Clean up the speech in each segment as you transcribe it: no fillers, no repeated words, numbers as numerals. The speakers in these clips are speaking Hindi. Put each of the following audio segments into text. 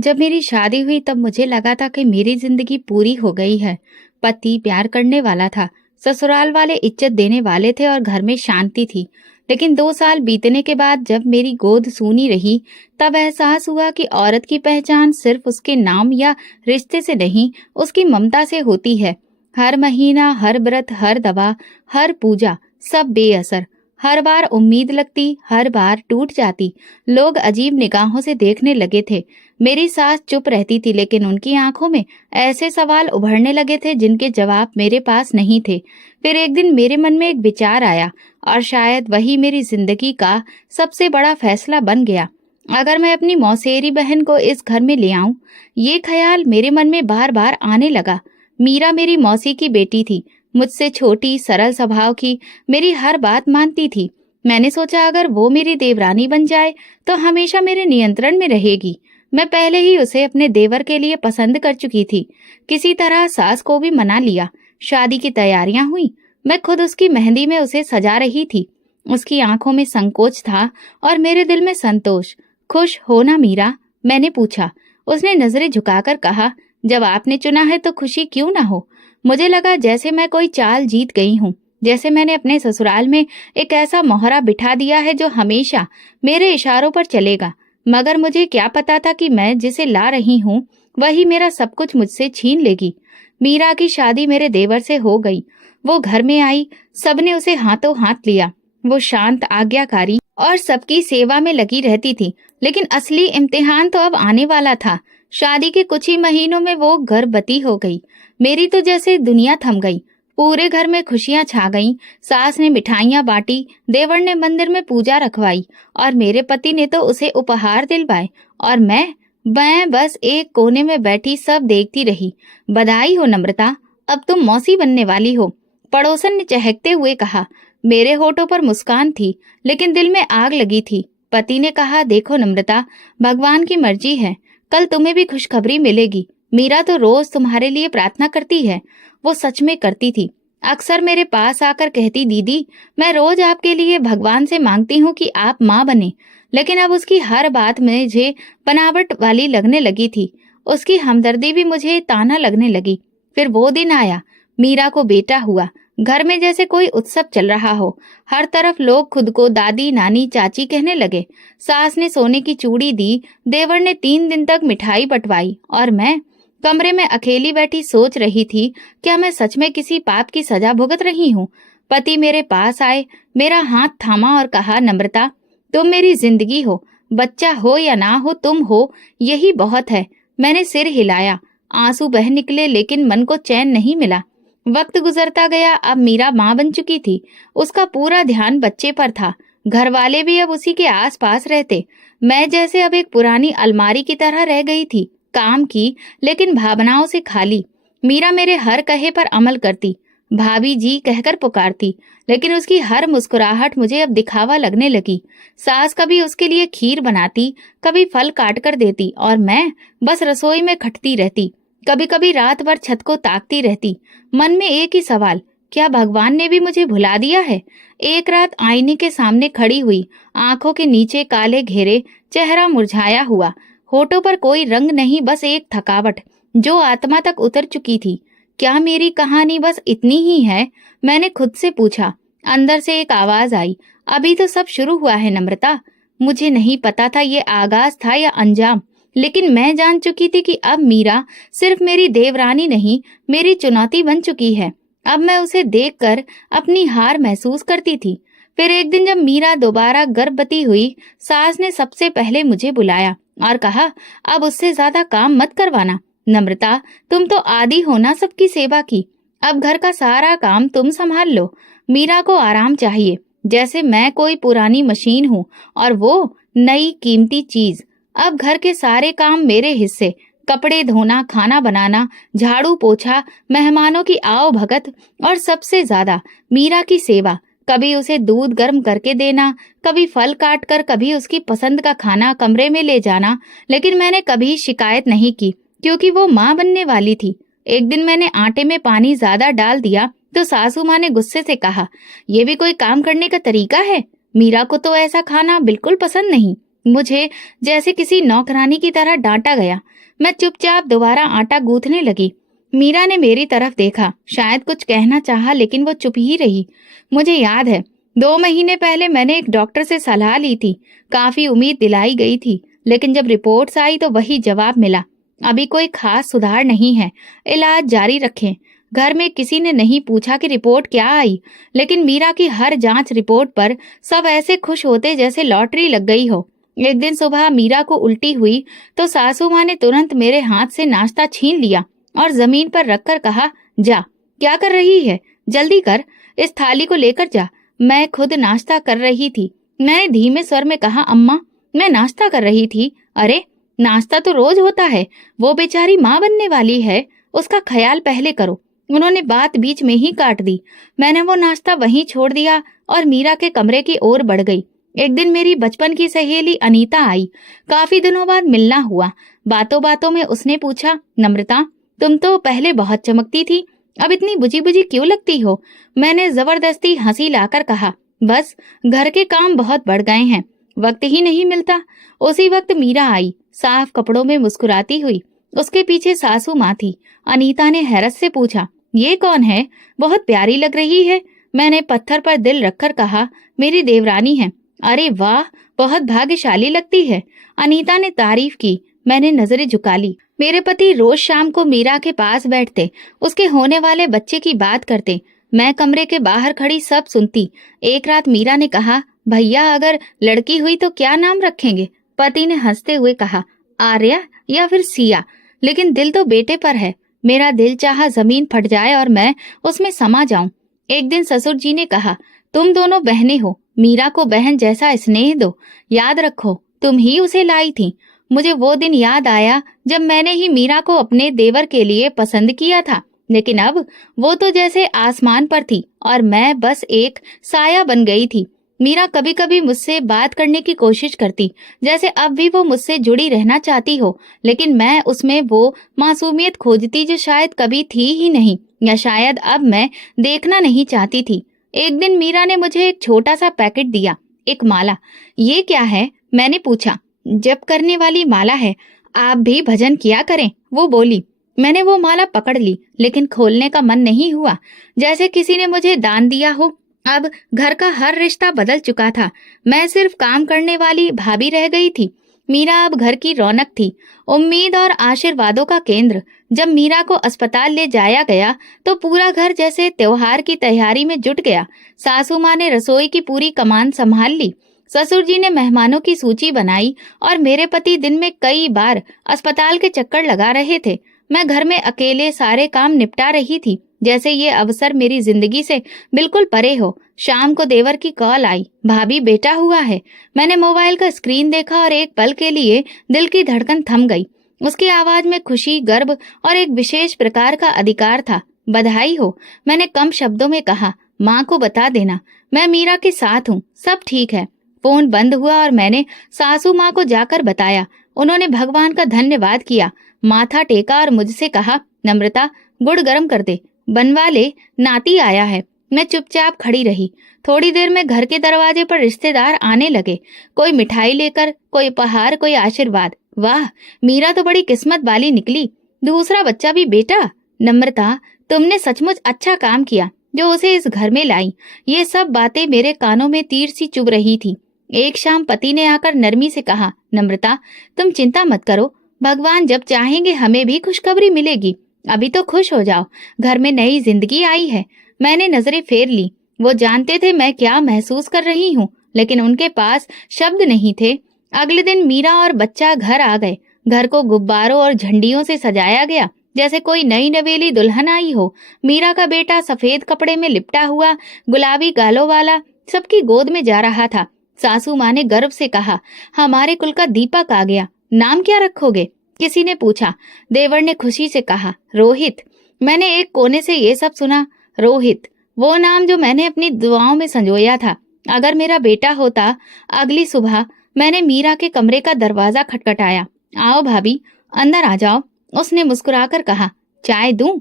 जब मेरी शादी हुई तब मुझे लगा था कि मेरी जिंदगी पूरी हो गई है। पति प्यार करने वाला था, ससुराल वाले इज्जत देने वाले थे और घर में शांति थी। लेकिन 2 साल बीतने के बाद जब मेरी गोद सूनी रही, तब एहसास हुआ कि औरत की पहचान सिर्फ उसके नाम या रिश्ते से नहीं, उसकी ममता से होती है। हर महीना, हर व्रत, हर दवा, हर पूजा, सब बेअसर। हर बार उम्मीद लगती, हर बार टूट जाती। लोग अजीब निगाहों से देखने लगे थे। मेरी सास चुप रहती थी, लेकिन उनकी आंखों में ऐसे सवाल उभरने लगे थे जिनके जवाब मेरे पास नहीं थे। फिर एक दिन मेरे मन में एक विचार आया, और शायद वही मेरी जिंदगी का सबसे बड़ा फैसला बन गया। अगर मैं अपनी मौसेरी बहन को इस घर में ले आऊं, ये ख्याल मेरे मन में बार बार आने लगा। मीरा मेरी मौसी की बेटी थी, मुझसे छोटी, सरल स्वभाव की, मेरी हर बात मानती थी। मैंने सोचा अगर वो मेरी देवरानी बन जाए तो हमेशा मेरे नियंत्रण में रहेगी। मैं पहले ही उसे अपने देवर के लिए पसंद कर चुकी थी। किसी तरह सास को भी मना लिया। शादी की तैयारियां हुई। मैं खुद उसकी मेहंदी में उसे सजा रही थी। उसकी आंखों में संकोच था और मेरे दिल में संतोष। खुश हो ना मीरा? मैंने पूछा। उसने नजरें झुकाकर कहा, जब आपने चुना है तो खुशी क्यों ना हो। मुझे लगा जैसे मैं कोई चाल जीत गई हूँ, जैसे मैंने अपने ससुराल में एक ऐसा मोहरा बिठा दिया है जो हमेशा मेरे इशारों पर चलेगा। मगर मुझे क्या पता था कि मैं जिसे ला रही हूँ वही मेरा सब कुछ मुझसे छीन लेगी। मीरा की शादी मेरे देवर से हो गई। वो घर में आई, सबने उसे हाथों हाथ लिया। वो शांत, आज्ञाकारी और सबकी सेवा में लगी रहती थी। लेकिन असली इम्तिहान तो अब आने वाला था। शादी के कुछ ही महीनों में वो गर्भवती हो गई। मेरी तो जैसे दुनिया थम गई। पूरे घर में खुशियां छा गईं। सास ने मिठाइयां बांटी, देवर ने मंदिर में पूजा रखवाई और मेरे पति ने तो उसे उपहार दिलवाए। और मैं बस एक कोने में बैठी सब देखती रही। बधाई हो नम्रता, अब तुम मौसी बनने वाली हो, पड़ोसन ने चहकते हुए कहा। मेरे होठों पर मुस्कान थी, लेकिन दिल में आग लगी थी। पति ने कहा, देखो नम्रता, भगवान की मर्जी है, कल तुम्हें भी खुशखबरी मिलेगी। मीरा तो रोज तुम्हारे लिए प्रार्थना करती है। वो सच में करती थी। अक्सर मेरे पास आकर कहती, दीदी, मैं रोज आपके लिए भगवान से मांगती हूँ कि आप माँ बने। लेकिन अब उसकी हर बात मुझे बनावट वाली लगने लगी थी। उसकी हमदर्दी भी मुझे ताना लगने लगी। फिर वो दिन आया, मीरा को बेटा हुआ। घर में जैसे कोई उत्सव चल रहा हो। हर तरफ लोग खुद को दादी, नानी, चाची कहने लगे। सास ने सोने की चूड़ी दी, देवर ने 3 दिन तक मिठाई बंटवाई, और मैं कमरे में अकेली बैठी सोच रही थी, क्या मैं सच में किसी पाप की सजा भुगत रही हूँ। पति मेरे पास आए, मेरा हाथ थामा और कहा, नम्रता, तुम मेरी जिंदगी हो। बच्चा हो या ना हो, तुम हो, यही बहुत है। मैंने सिर हिलाया। आंसू बह निकले, लेकिन मन को चैन नहीं मिला। वक्त गुजरता गया। अब मीरा माँ बन चुकी थी। उसका पूरा ध्यान बच्चे पर था। घर वाले भी अब उसी के आस पास रहते। मैं जैसे अब एक पुरानी अलमारी की तरह रह गई थी, काम की लेकिन भावनाओं से खाली। मीरा मेरे हर कहे पर अमल करती, भाभी जी कहकर पुकारती, लेकिन उसकी हर मुस्कुराहट मुझे अब दिखावा लगने लगी। सास कभी उसके लिए खीर बनाती, कभी फल काट कर देती, और मैं बस रसोई में खटती रहती। कभी कभी रात भर छत को ताकती रहती, मन में एक ही सवाल, क्या भगवान ने भी मुझे भुला दिया है। एक रात आईने के सामने खड़ी हुई, आंखों के नीचे काले घेरे, चेहरा मुरझाया हुआ, होठों पर कोई रंग नहीं, बस एक थकावट जो आत्मा तक उतर चुकी थी। क्या मेरी कहानी बस इतनी ही है? मैंने खुद से पूछा। अंदर से एक आवाज आई, अभी तो सब शुरू हुआ है नम्रता। मुझे नहीं पता था ये आगाज था या अंजाम, लेकिन मैं जान चुकी थी कि अब मीरा सिर्फ मेरी देवरानी नहीं, मेरी चुनौती बन चुकी है। अब मैं उसे देखकर अपनी हार महसूस करती थी। फिर एक दिन जब मीरा दोबारा गर्भवती हुई, सास ने सबसे पहले मुझे बुलाया और कहा, अब उससे ज्यादा काम मत करवाना। नम्रता, तुम तो आदी हो ना सबकी सेवा की। अब घर का सारा काम तुम संभाल लो। मीरा को आराम चाहिए, जैसे मैं कोई पुरानी मशीन हूँ और वो नई कीमती चीज। अब घर के सारे काम मेरे हिस्से, कपड़े धोना, खाना बनाना, झाड़ू पोछा, मेहमानों की आओ भगत, और सबसे ज्यादा मीरा की सेवा। कभी उसे दूध गर्म करके देना, कभी फल काट कर, कभी उसकी पसंद का खाना कमरे में ले जाना। लेकिन मैंने कभी शिकायत नहीं की, क्योंकि वो माँ बनने वाली थी। एक दिन मैंने आटे में पानी ज्यादा डाल दिया तो सासू माँ ने गुस्से से कहा, ये भी कोई काम करने का तरीका है? मीरा को तो ऐसा खाना बिल्कुल पसंद नहीं। मुझे जैसे किसी नौकरानी की तरह डांटा गया। मैं चुपचाप दोबारा आटा गूंथने लगी। मीरा ने मेरी तरफ देखा, शायद कुछ कहना चाहा, लेकिन वो चुप ही रही। मुझे याद है 2 महीने पहले मैंने एक डॉक्टर से सलाह ली थी। काफी उम्मीद दिलाई गई थी, लेकिन जब रिपोर्ट्स आई तो वही जवाब मिला, अभी कोई खास सुधार नहीं है, इलाज जारी रखें। घर में किसी ने नहीं पूछा कि रिपोर्ट क्या आई, लेकिन मीरा की हर जांच रिपोर्ट पर सब ऐसे खुश होते जैसे लॉटरी लग गई हो। एक दिन सुबह मीरा को उल्टी हुई तो सासू माँ ने तुरंत मेरे हाथ से नाश्ता छीन लिया और जमीन पर रखकर कहा, जा, क्या कर रही है, जल्दी कर, इस थाली को लेकर जा। मैं खुद नाश्ता कर रही थी। मैंने धीमे स्वर में कहा, अम्मा, मैं नाश्ता कर रही थी। अरे, नाश्ता तो रोज होता है, वो बेचारी माँ बनने वाली है, उसका ख्याल पहले करो। उन्होंने बात बीच में ही काट दी। मैंने वो नाश्ता वहीं छोड़ दिया और मीरा के कमरे की ओर बढ़ गई। एक दिन मेरी बचपन की सहेली अनीता आई। काफी दिनों बाद मिलना हुआ। बातों बातों में उसने पूछा, नम्रता, तुम तो पहले बहुत चमकती थी, अब इतनी बुझी बुझी क्यों लगती हो? मैंने जबरदस्ती हंसी लाकर कहा, बस घर के काम बहुत बढ़ गए हैं, वक्त ही नहीं मिलता। उसी वक्त मीरा आई, साफ कपड़ों में मुस्कुराती हुई। उसके पीछे सासू माँ थी। अनीता ने हैरत से पूछा, ये कौन है? बहुत प्यारी लग रही है। मैंने पत्थर पर दिल रखकर कहा, मेरी देवरानी है। अरे वाह, बहुत भाग्यशाली लगती है। अनीता ने तारीफ की। मैंने नजरें झुका ली। मेरे पति रोज शाम को मीरा के पास बैठते, उसके होने वाले बच्चे की बात करते। मैं कमरे के बाहर खड़ी सब सुनती। एक रात मीरा ने कहा, भैया अगर लड़की हुई तो क्या नाम रखेंगे? पति ने हंसते हुए कहा, आर्या या फिर सिया, लेकिन दिल तो बेटे पर है। मेरा दिल चाहा जमीन फट जाए और मैं उसमें समा जाऊं। एक दिन ससुर जी ने कहा, तुम दोनों बहनें हो, मीरा को बहन जैसा स्नेह दो, याद रखो तुम ही उसे लाई थी। मुझे वो दिन याद आया जब मैंने ही मीरा को अपने देवर के लिए पसंद किया था, लेकिन अब वो तो जैसे आसमान पर थी और मैं बस एक साया बन गई थी। मीरा कभी कभी मुझसे बात करने की कोशिश करती, जैसे अब भी वो मुझसे जुड़ी रहना चाहती हो, लेकिन मैं उसमें वो मासूमियत खोजती जो शायद कभी थी ही नहीं, या शायद अब मैं देखना नहीं चाहती थी। एक दिन मीरा ने मुझे एक छोटा सा पैकेट दिया, एक माला। ये क्या है? मैंने पूछा। जप करने वाली माला है, आप भी भजन किया करें, वो बोली। मैंने वो माला पकड़ ली, लेकिन खोलने का मन नहीं हुआ, जैसे किसी ने मुझे दान दिया हो। अब घर का हर रिश्ता बदल चुका था। मैं सिर्फ काम करने वाली भाभी रह गई थी। मीरा अब घर की रौनक थी, उम्मीद और आशीर्वादों का केंद्र। जब मीरा को अस्पताल ले जाया गया तो पूरा घर जैसे त्योहार की तैयारी में जुट गया। सासू माँ ने रसोई की पूरी कमान संभाल ली, ससुर जी ने मेहमानों की सूची बनाई और मेरे पति दिन में कई बार अस्पताल के चक्कर लगा रहे थे। मैं घर में अकेले सारे काम निपटा रही थी, जैसे ये अवसर मेरी जिंदगी से बिल्कुल परे हो। शाम को देवर की कॉल आई, भाभी बेटा हुआ है। मैंने मोबाइल का स्क्रीन देखा और एक पल के लिए दिल की धड़कन थम गई। उसकी आवाज में खुशी, गर्व और एक विशेष प्रकार का अधिकार था। बधाई हो, मैंने कम शब्दों में कहा। माँ को बता देना, मैं मीरा के साथ हूँ, सब ठीक है। फोन बंद हुआ और मैंने सासू माँ को जाकर बताया। उन्होंने भगवान का धन्यवाद किया, माथा टेका और मुझसे कहा, नम्रता, गुड़ गर्म कर दे, बनवा ले, नाती आया है। मैं चुपचाप खड़ी रही। थोड़ी देर में घर के दरवाजे पर रिश्तेदार आने लगे, कोई मिठाई लेकर, कोई उपहार, कोई आशीर्वाद। वाह, मीरा तो बड़ी किस्मत वाली निकली, दूसरा बच्चा भी बेटा। नम्रता, तुमने सचमुच अच्छा काम किया जो उसे इस घर में लाई। ये सब बातें मेरे कानों में तीर सी चुभ रही थी। एक शाम पति ने आकर नरमी से कहा, नम्रता, तुम चिंता मत करो, भगवान जब चाहेंगे हमें भी खुशखबरी मिलेगी। अभी तो खुश हो जाओ, घर में नई जिंदगी आई है। मैंने नजरें फेर ली। वो जानते थे मैं क्या महसूस कर रही हूँ, लेकिन उनके पास शब्द नहीं थे। अगले दिन मीरा और बच्चा घर आ गए। घर को गुब्बारों और झंडियों से सजाया गया, जैसे कोई नई नवेली दुल्हन आई हो। मीरा का बेटा सफेद कपड़े में लिपटा हुआ, गुलाबी गालों वाला, सबकी गोद में जा रहा था। सासू माँ ने गर्व से कहा, हमारे कुल का दीपक आ गया, नाम क्या रखोगे? किसी ने पूछा। देवर ने खुशी से कहा, रोहित। मैंने एक कोने से ये सब सुना। रोहित, वो नाम जो मैंने अपनी दुआओं में संजोया था। अगर मेरा बेटा होता। अगली सुबह मैंने मीरा के कमरे का दरवाजा खटखटाया। आओ भाभी, अंदर आ जाओ, उसने मुस्कुराकर कहा। चाय दूं?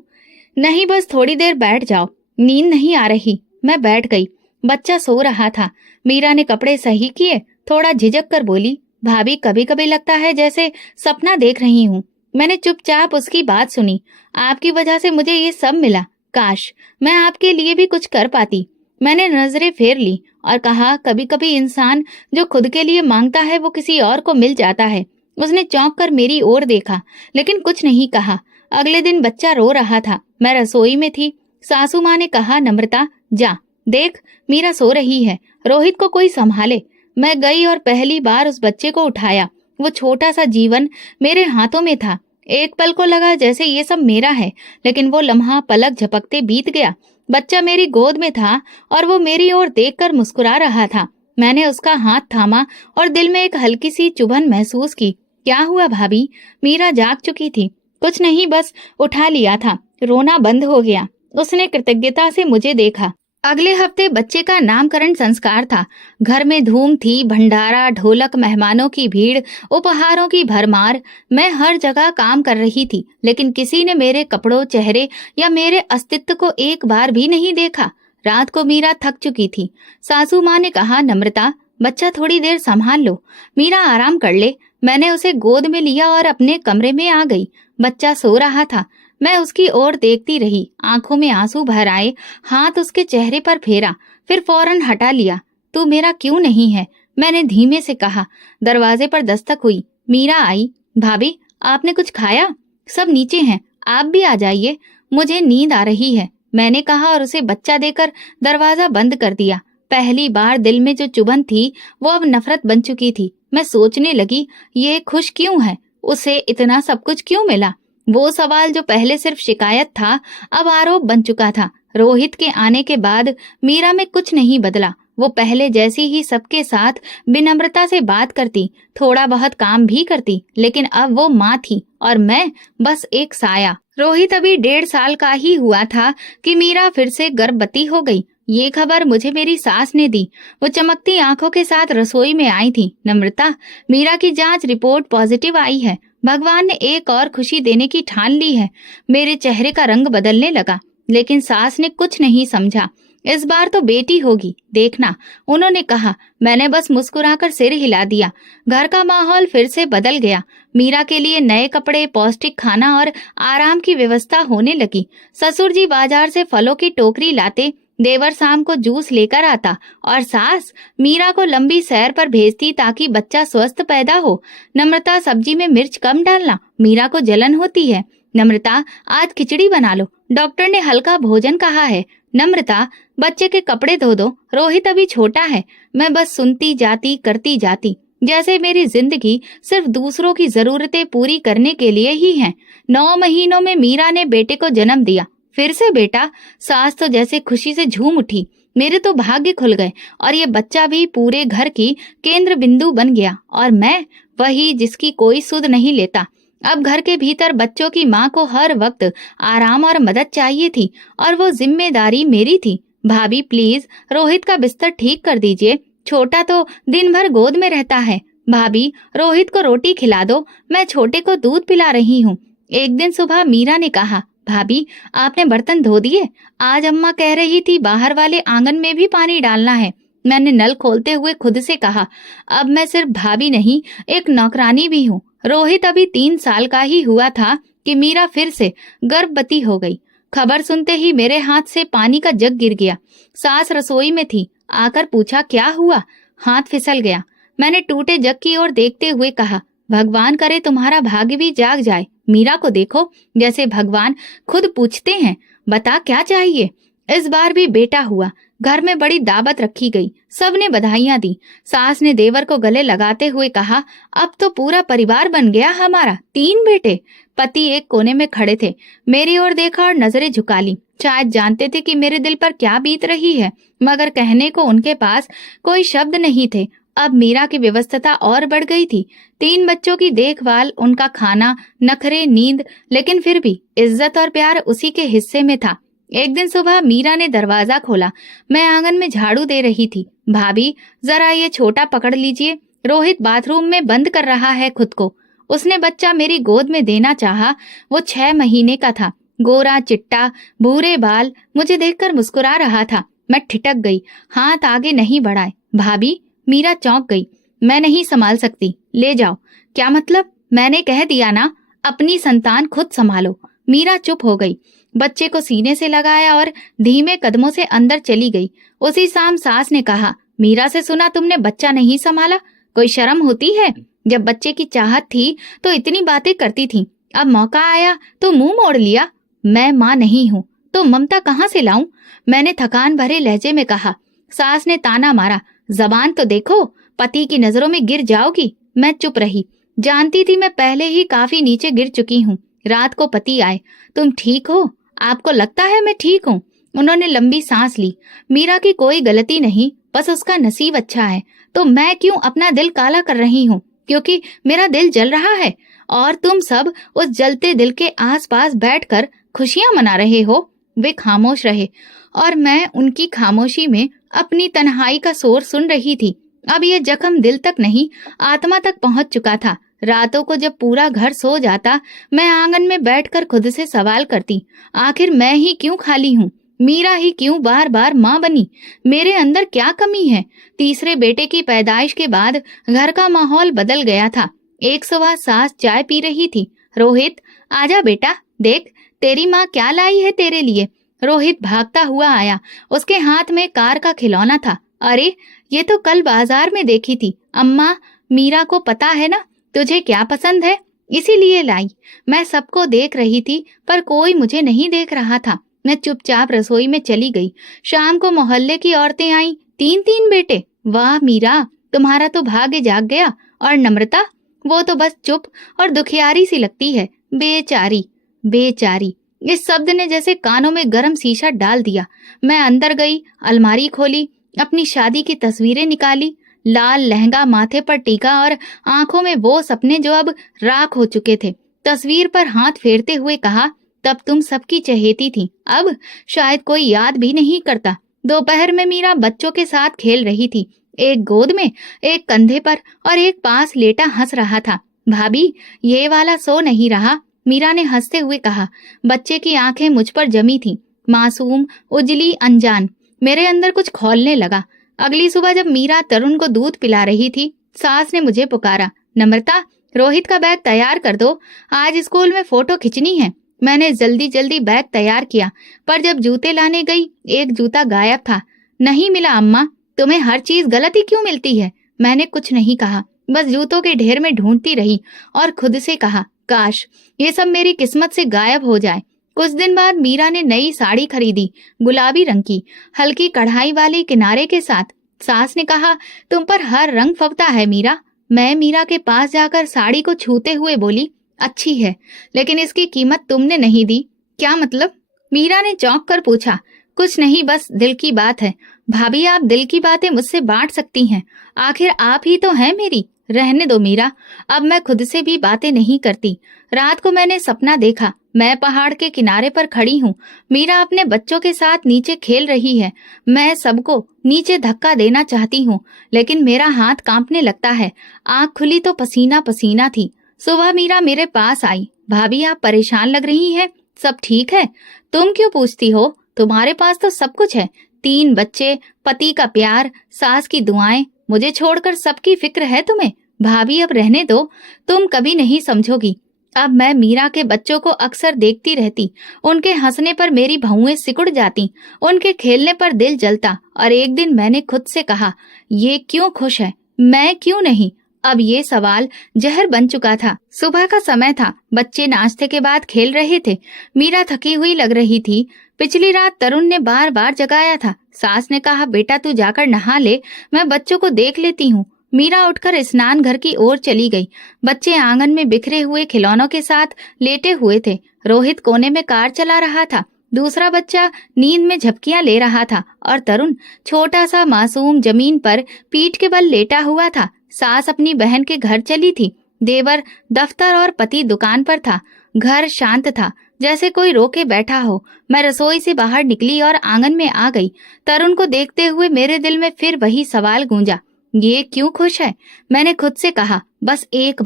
नहीं, बस थोड़ी देर बैठ जाओ, नींद नहीं आ रही। मैं बैठ गई। बच्चा सो रहा था। मीरा ने कपड़े सही किए, थोड़ा झिझक कर बोली, भाभी, कभी कभी लगता है जैसे सपना देख रही हूँ। मैंने चुपचाप उसकी बात सुनी। आपकी वजह से मुझे ये सब मिला। काश मैं आपके लिए भी कुछ कर पाती। मैंने नजरें फेर ली और कहा, कभी कभी इंसान जो खुद के लिए मांगता है वो किसी और को मिल जाता है। उसने चौंक कर मेरी ओर देखा, लेकिन कुछ नहीं कहा। अगले दिन बच्चा रो रहा था। मैं रसोई में थी। सासू माँ ने कहा, नम्रता जा देख, मीरा सो रही है, रोहित को कोई संभाले। मैं गई और पहली बार उस बच्चे को उठाया। वो छोटा सा जीवन मेरे हाथों में था। एक पल को लगा जैसे ये सब मेरा है, लेकिन वो लम्हा पलक झपकते बीत गया। बच्चा मेरी गोद में था और वो मेरी ओर देखकर मुस्कुरा रहा था। मैंने उसका हाथ थामा और दिल में एक हल्की सी चुभन महसूस की। क्या हुआ भाभी? मीरा जाग चुकी थी। कुछ नहीं, बस उठा लिया था। रोना बंद हो गया। उसने कृतज्ञता से मुझे देखा। अगले हफ्ते बच्चे का नामकरण संस्कार था। घर में धूम थी, भंडारा, ढोलक, मेहमानों की भीड़, उपहारों की भरमार। मैं हर जगह काम कर रही थी, लेकिन किसी ने मेरे कपड़ों, चेहरे या मेरे अस्तित्व को एक बार भी नहीं देखा। रात को मीरा थक चुकी थी। सासू माँ ने कहा, नम्रता बच्चा थोड़ी देर संभाल लो, मीरा आराम कर ले। मैंने उसे गोद में लिया और अपने कमरे में आ गई। बच्चा सो रहा था। मैं उसकी ओर देखती रही। आंखों में आंसू भर आए। हाथ उसके चेहरे पर फेरा, फिर फौरन हटा लिया। तू मेरा क्यों नहीं है? मैंने धीमे से कहा। दरवाजे पर दस्तक हुई। मीरा आई। भाभी, आपने कुछ खाया? सब नीचे हैं, आप भी आ जाइए, मुझे नींद आ रही है, मैंने कहा और उसे बच्चा देकर दरवाजा बंद कर दिया। पहली बार दिल में जो चुभन थी वो अब नफरत बन चुकी थी। मैं सोचने लगी, ये खुश क्यों है? उसे इतना सब कुछ क्यों मिला? वो सवाल जो पहले सिर्फ शिकायत था, अब आरोप बन चुका था। रोहित के आने के बाद मीरा में कुछ नहीं बदला। वो पहले जैसी ही सबके साथ विनम्रता से बात करती, थोड़ा बहुत काम भी करती, लेकिन अब वो माँ थी और मैं बस एक साया। रोहित अभी 1.5 साल का ही हुआ था कि मीरा फिर से गर्भवती हो गई। ये खबर मुझे मेरी सास ने दी। वो चमकती आंखों के साथ रसोई में आई थी। नम्रता, मीरा की जांच रिपोर्ट पॉजिटिव आई है। भगवान ने एक और खुशी देने की ठान ली है। मेरे चेहरे का रंग बदलने लगा, लेकिन सास ने कुछ नहीं समझा। इस बार तो बेटी होगी, देखना, उन्होंने कहा। मैंने बस मुस्कुराकर सिर हिला दिया। घर का माहौल फिर से बदल गया। मीरा के लिए नए कपड़े, पौष्टिक खाना और आराम की व्यवस्था होने लगी। ससुर जी बाजार से फलों की टोकरी लाते, देवर शाम को जूस लेकर आता और सास मीरा को लंबी सैर पर भेजती ताकि बच्चा स्वस्थ पैदा हो। नम्रता, सब्जी में मिर्च कम डालना, मीरा को जलन होती है। नम्रता, आज खिचड़ी बना लो, डॉक्टर ने हल्का भोजन कहा है। नम्रता, बच्चे के कपड़े धो दो, रोहित अभी छोटा है। मैं बस सुनती जाती, करती जाती, जैसे मेरी जिंदगी सिर्फ दूसरों की जरूरतें पूरी करने के लिए ही है। 9 महीनों में मीरा ने बेटे को जन्म दिया। फिर से बेटा। सास तो जैसे खुशी से झूम उठी। मेरे तो भाग्य खुल गए और ये बच्चा भी पूरे घर की केंद्र बिंदु बन गया और मैं वही जिसकी कोई सुध नहीं लेता। अब घर के भीतर बच्चों की माँ को हर वक्त आराम और मदद चाहिए थी और वो जिम्मेदारी मेरी थी। भाभी प्लीज रोहित का बिस्तर ठीक कर दीजिए, छोटा तो दिन भर गोद में रहता है। भाभी, रोहित को रोटी खिला दो, मैं छोटे को दूध पिला रही हूँ। एक दिन सुबह मीरा ने कहा, भाभी आपने बर्तन धो दिए? आज अम्मा कह रही थी बाहर वाले आंगन में भी पानी डालना है। मैंने नल खोलते हुए खुद से कहा, अब मैं सिर्फ भाभी नहीं, एक नौकरानी भी हूँ। रोहित अभी 3 साल का ही हुआ था कि मीरा फिर से गर्भवती हो गई। खबर सुनते ही मेरे हाथ से पानी का जग गिर गया। सास रसोई में थी, आकर पूछा, क्या हुआ? हाथ फिसल गया। मैंने टूटे जग की ओर देखते हुए कहा, भगवान करे तुम्हारा भाग्य भी जाग जाए। मीरा को देखो, जैसे भगवान खुद पूछते हैं, बता क्या चाहिए। इस बार भी बेटा हुआ। घर में बड़ी दावत रखी गई। सबने बधाइयां दी। सास ने देवर को गले लगाते हुए कहा, अब तो पूरा परिवार बन गया हमारा, 3 बेटे। पति एक कोने में खड़े थे, मेरी ओर देखा और नजरें झुका ली। शायद जानते थे कि मेरे दिल पर क्या बीत रही है, मगर कहने को उनके पास कोई शब्द नहीं थे। अब मीरा की व्यस्तता और बढ़ गई थी। 3 बच्चों की देखभाल, उनका खाना, नखरे, नींद, लेकिन फिर भी इज्जत और प्यार उसी के हिस्से में था। एक दिन सुबह मीरा ने दरवाजा खोला। मैं आंगन में झाड़ू दे रही थी। भाभी जरा ये छोटा पकड़ लीजिए, रोहित बाथरूम में बंद कर रहा है खुद को। उसने बच्चा मेरी गोद में देना चाहा। वो 6 महीने का था, गोरा चिट्टा, भूरे बाल, मुझे देखकर मुस्कुरा रहा था। मैं ठिठक गई, हाथ आगे नहीं बढ़ाए। भाभी, मीरा चौंक गई। मैं नहीं संभाल सकती, ले जाओ। क्या मतलब? मैंने कह दिया ना, अपनी संतान खुद संभालो। मीरा चुप हो गई, बच्चे को सीने से लगाया और धीमे कदमों से अंदर चली गई। उसी शाम सास ने कहा, मीरा से सुना तुमने बच्चा नहीं संभाला, कोई शर्म होती है? जब बच्चे की चाहत थी तो इतनी बातें करती थी, अब मौका आया तो मुंह मोड़ लिया। मैं माँ नहीं हूँ तो ममता कहाँ से लाऊं? मैंने थकान भरे लहजे में कहा। सास ने ताना मारा, जबान तो देखो, पति की नजरों में गिर जाओगी। मैं चुप रही, जानती थी मैं पहले ही काफी नीचे गिर चुकी हूँ। रात को पति आए, तुम ठीक हो? आपको लगता है मैं ठीक हूँ? उन्होंने लंबी सांस ली। मीरा की कोई गलती नहीं, बस उसका नसीब अच्छा है। तो मैं क्यों अपना दिल काला कर रही हूँ? क्योंकि मेरा दिल जल रहा है और तुम सब उस जलते दिल के आसपास बैठकर खुशियां मना रहे हो। वे खामोश रहे और मैं उनकी खामोशी में अपनी तन्हाई का शोर सुन रही थी। अब ये जख्म दिल तक नहीं, आत्मा तक पहुंच चुका था। रातों को जब पूरा घर सो जाता, मैं आंगन में बैठकर खुद से सवाल करती, आखिर मैं ही क्यों खाली हूँ? मीरा ही क्यों बार बार माँ बनी? मेरे अंदर क्या कमी है? तीसरे बेटे की पैदाइश के बाद घर का माहौल बदल गया था। एक सुबह सास चाय पी रही थी। रोहित, आजा बेटा, देख तेरी माँ क्या लाई है तेरे लिए। रोहित भागता हुआ आया, उसके हाथ में कार का खिलौना था। अरे, ये तो कल बाजार में देखी थी। अम्मा, मीरा को पता है ना तुझे क्या पसंद है, इसीलिए लाई। मैं सबको देख रही थी पर कोई मुझे नहीं देख रहा था। मैं चुपचाप रसोई में चली गई। शाम को मोहल्ले की औरतें आईं, 3-3 बेटे। वाह मीरा, तुम्हारा तो भाग्य जाग गया। और नम्रता, वो तो बस चुप और दुखियारी सी लगती है। बेचारी, बेचारी। इस शब्द ने जैसे कानों में गरम शीशा डाल दिया। मैं अंदर गई, अलमारी खोली, अपनी शादी की तस्वीरें निकाली। लाल लहंगा, माथे पर टीका और आंखों में वो सपने जो अब राख हो चुके थे। तस्वीर पर हाथ फेरते हुए कहा, तब तुम सबकी चहेती थी, अब शायद कोई याद भी नहीं करता। दोपहर में मीरा बच्चों के साथ खेल रही थी, एक गोद में, एक कंधे पर और एक पास लेटा हंस रहा था। भाभी, ये वाला सो नहीं रहा, मीरा ने हंसते हुए कहा। बच्चे की आंखें मुझ पर जमी थीं, मासूम, उजली, अनजान। मेरे अंदर कुछ खौलने लगा। अगली सुबह जब मीरा तरुण को दूध पिला रही थी, सास ने मुझे पुकारा, नम्रता, रोहित का बैग तैयार कर दो, आज स्कूल में फोटो खिंचनी है। मैंने जल्दी जल्दी बैग तैयार किया, पर जब जूते लाने गई, एक जूता गायब था। नहीं मिला अम्मा, तुम्हें हर चीज गलत ही क्यों मिलती है? मैंने कुछ नहीं कहा, बस जूतों के ढेर में ढूंढती रही और खुद से कहा, काश ये सब मेरी किस्मत से गायब हो जाए। कुछ दिन बाद मीरा ने नई साड़ी खरीदी, गुलाबी रंग की, हल्की कढ़ाई वाली किनारे के साथ। सास ने कहा, तुम पर हर रंग फबता है मीरा। मैं मीरा के पास जाकर साड़ी को छूते हुए बोली, अच्छी है, लेकिन इसकी कीमत तुमने नहीं दी। क्या मतलब? मीरा ने चौंक कर पूछा। कुछ नहीं, बस दिल की बात है। भाभी, आप दिल की बातें मुझसे बांट सकती हैं, आखिर आप ही तो हैं मेरी। रहने दो मीरा, अब मैं खुद से भी बातें नहीं करती। रात को मैंने सपना देखा, मैं पहाड़ के किनारे पर खड़ी हूँ, मीरा अपने बच्चों के साथ नीचे खेल रही है। मैं सबको नीचे धक्का देना चाहती हूँ, लेकिन मेरा हाथ कांपने लगता है। आंख खुली तो पसीना पसीना थी। सुबह मीरा मेरे पास आई, भाभी आप परेशान लग रही हैं, सब ठीक है? तुम क्यों पूछती हो, तुम्हारे पास तो सब कुछ है, 3 बच्चे, पति का प्यार, सास की दुआएं, मुझे छोड़कर सबकी फिक्र है तुम्हें। भाभी अब रहने दो, तुम कभी नहीं समझोगी। अब मैं मीरा के बच्चों को अक्सर देखती रहती, उनके हंसने पर मेरी भौएं सिकुड़ जाती, उनके खेलने पर दिल जलता। और एक दिन मैंने खुद से कहा, ये क्यों खुश है, मैं क्यों नहीं? अब ये सवाल जहर बन चुका था। सुबह का समय था, बच्चे नाश्ते के बाद खेल रहे थे। मीरा थकी हुई लग रही थी। पिछली रात तरुण ने बार बार जगाया था। सास ने कहा, बेटा तू जाकर नहा ले, मैं बच्चों को देख लेती हूँ। मीरा उठकर स्नान घर की ओर चली गई। बच्चे आंगन में बिखरे हुए खिलौनों के साथ लेटे हुए थे। रोहित कोने में कार चला रहा था, दूसरा बच्चा नींद में झपकियां ले रहा था और तरुण छोटा सा मासूम जमीन पर पीठ के बल लेटा हुआ था। सास अपनी बहन के घर चली थी, देवर दफ्तर और पति दुकान पर था। घर शांत था, जैसे कोई रोके बैठा हो। मैं रसोई से बाहर निकली और आंगन में आ गई। तरुण को देखते हुए मेरे दिल में फिर वही सवाल गूंजा, ये क्यों खुश है? मैंने खुद से कहा, बस एक